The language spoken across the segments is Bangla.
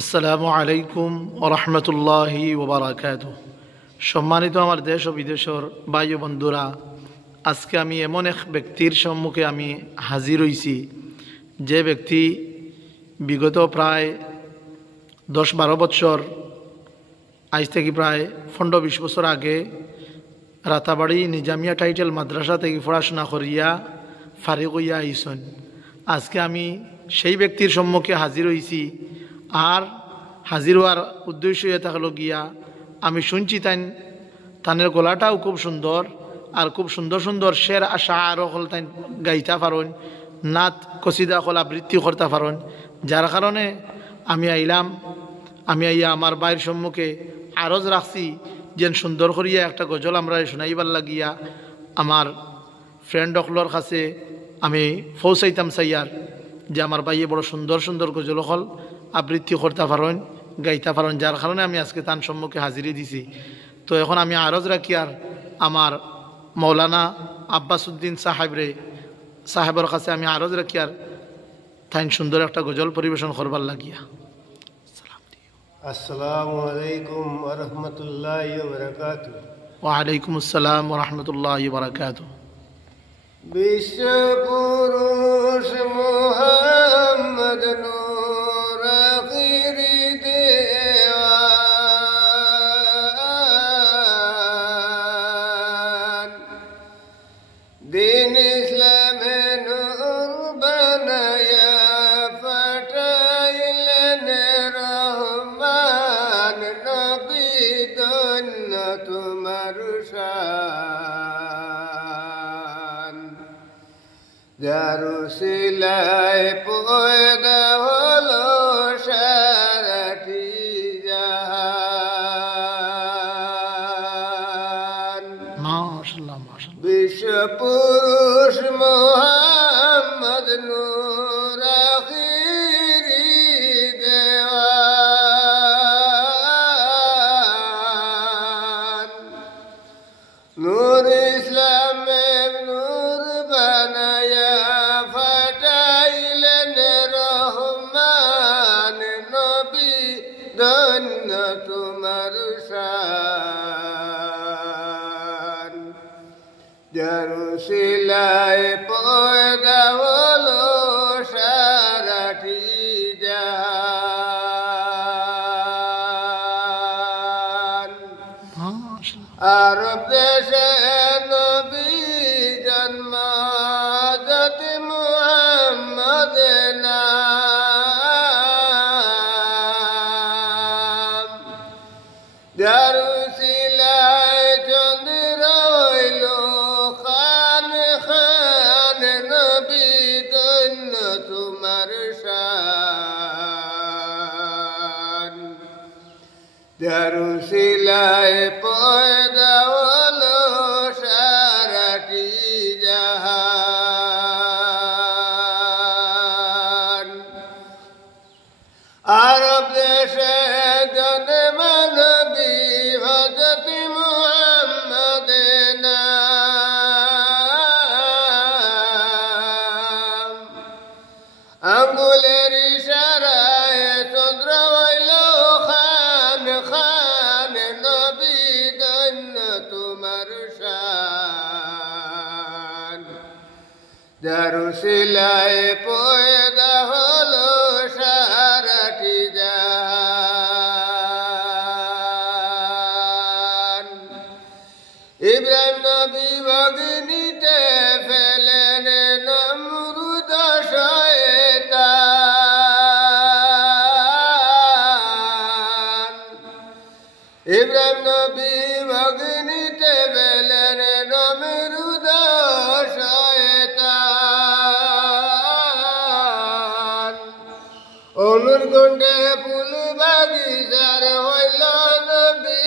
আসসালামু আলাইকুম ওয়া রাহমাতুল্লাহি ওয়া বারাকাতুহু। সম্মানিত আমার দেশ ও বিদেশের ভাই ও বন্ধুরা, আজকে আমি এমন এক ব্যক্তির সম্মুখে আমি হাজির হইছি, যে ব্যক্তি বিগত প্রায় 10-12 বছর, আজ থেকে প্রায় 15-20 বছর আগে রাতাবাড়ি নিজামিয়া টাইটেল মাদ্রাসা থেকে পড়াশোনা করিয়া ফারিক হইয়া আইসন। আজকে আমি সেই ব্যক্তির সম্মুখে হাজির হইছি। আর হাজির হওয়ার উদ্দেশ্য এটা হলো গিয়া, আমি শুনছি তানের গলাটাও খুব সুন্দর, আর খুব সুন্দর সুন্দর শের আশা আরও হল তাই গাইতা পারেন, নাত কসিদা হল আবৃত্তি করতে পারেন। যার কারণে আমি আইয়া আমার বাইর সম্মুখে আরজ রাখছি যেন সুন্দর করিয়া একটা গজল আমরা শোনাইবার লাগিয়া আমার ফ্রেন্ড অকলর কাছে আমি পৌঁছাইতাম চাইয়ার, যে আমার বাইয়ে বড় সুন্দর সুন্দর গজল হল আবৃত্তি করতে পারেন, গাইতে পারেন। যার কারণে আমি আজকে তার সম্মুখে হাজিরি দিছি। তো এখন আমি আরজ রাখি আর আমার মৌলানা আব্বাসউদ্দিন সাহেবের কাছে আমি আরজ রাখি আর তাই সুন্দর একটা গজল পরিবেশন করবার লাগিয়া। আসসালামু আলাইকুম ওয়া রাহমাতুল্লাহি ওয়া বারাকাতুহু। ওয়া আলাইকুম আসসালাম ওয়া রাহমাতুল্লাহি ওয়া বারাকাতুহু। বিশ্ব পুরুষ মুহাম্মদ নূর আখিরি দেওয়ান, দিন ইসলামে নূর বানায়া পাঠাইলেন রহমান, নবী ধন্য তোমার শান। যার উসিলায় পয়দা হলো সারাটি জাহান, মাশাআল্লাহ মাশাআল্লাহ। বিশ্ব পুরুষ মুহাম্মদ নূর আখিরি দেওয়ান, নূর ইসলামে নূর বানায়া ফাটাইলেন রহমান, নবী ধন্য তোমার শান। যার উসিলায় পয়দা হলো সারাটি জাহান। আরব দেশে নবী জন্ম, হযরত মুহাম্মদ নাম। যার উসিলায় চন্দ্র হইল খান খান, নবী ধন্য তোমার শান। যার উসিলায় পয়দা হলো সারাটি জাহান। আরব দেশে জন্ম নবী হযরত মুহাম্মদ নাম। আঙ্গুলের ইশারায় চন্দ্র হইল খান খান, নবী ধন্য তোমার শান। যার উসিলায় পয়দা হলো সারাটি জাহান। ইব্রাহিম নবী ভগ্নিতে ফেলেন নমরুদ শয়তান। ইব্রাহিম নবী ভগ্নিতে ফেলেন নমরুদ শয়তান। অনুর্গণ্ডে ফুল বাগিচার হইল নবী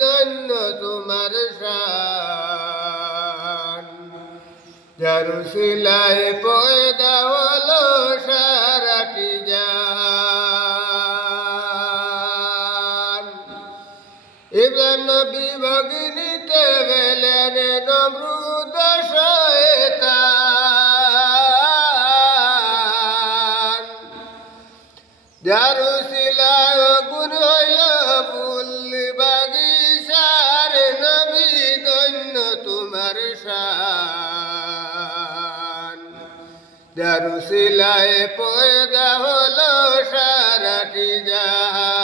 ধন্য তোমার শান। যার উসিলায় পয়দা হলো সারাটি জাহান। ইব্রাহিম নবী ভগ্নিতে ফেলেন নমরুদ শয়তান। যার উসিলায় গুণ হইল ফুল বাগিচার নবী ধন্য তোমার শান যার উসিলায় পয়দা হলো সারাটি জাহান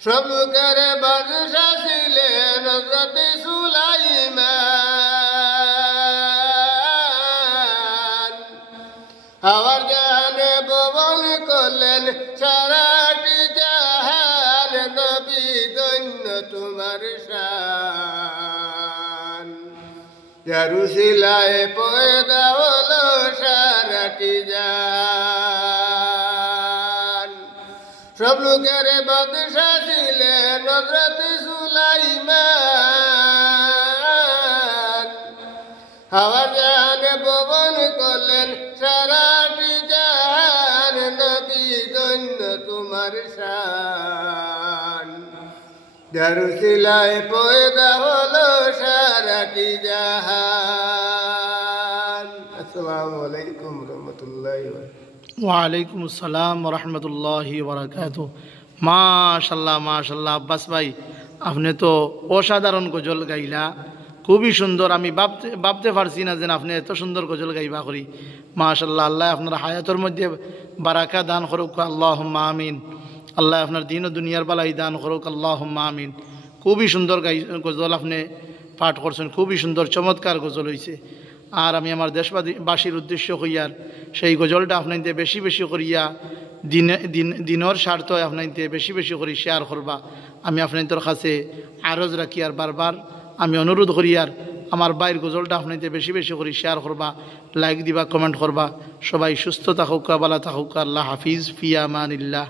সব লোকের বাদশা ছিলেন হযরত সুলাইমান আবার জাহানে ভবন করলেন সারাটি জাহান নবী ধন্য তোমার শান যার উসিলায় পয়দা হলো সারাটি জাহান সব লোকের বাদশা ছিলেন হযরত সুলাইমান আবার জাহানে ভবন করলেন সারাটি জাহান নবী ধন্য তোমার শান যার উসিলায় পয়দা হলো সারাটি জাহান। আসসালামু আলাইকুম রহমতুল্লাহি ওয়া বারাকাতুহু। ওয়ালাইকুম আসসালাম রহমতুল্লাহি বারাকাতু। মাশাল্লাহ মাশাল্লাহ আব্বাস ভাই, আপনি তো অসাধারণ গজল গাইলা, খুবই সুন্দর। আমি ভাবতে পারছি না যে আপনি এত সুন্দর গজল গাইবা করি। মাশাল্লাহ, আল্লাহ আপনার হায়াতের মধ্যে বারাকা দান করুক, আল্লাহুম্মা আমিন। আল্লাহ আপনার দিন ও দুনিয়ার বালাই দান করুক, আল্লাহুম্মা আমিন। খুবই সুন্দর গজল আপনি পাঠ করছেন, খুবই সুন্দর চমৎকার গজল হয়েছে। আর আমি আমার দেশবাসীর উদ্দেশ্য হইয়ার সেই গজলটা আপনাইতে বেশি বেশি করিয়া দিনের স্বার্থ আপনাইতে বেশি বেশি করি শেয়ার করবা। আমি আপনাদের কাছে আরজ রাখি আর বারবার আমি অনুরোধ করি আর আমার বাইর গজলটা আপনাইতে বেশি বেশি করে শেয়ার করবা, লাইক দিবা, কমেন্ট করবা। সবাই সুস্থ থাকুক, ভালো থাকুক। আল্লাহ হাফিজ, ফি আমানিল্লাহ।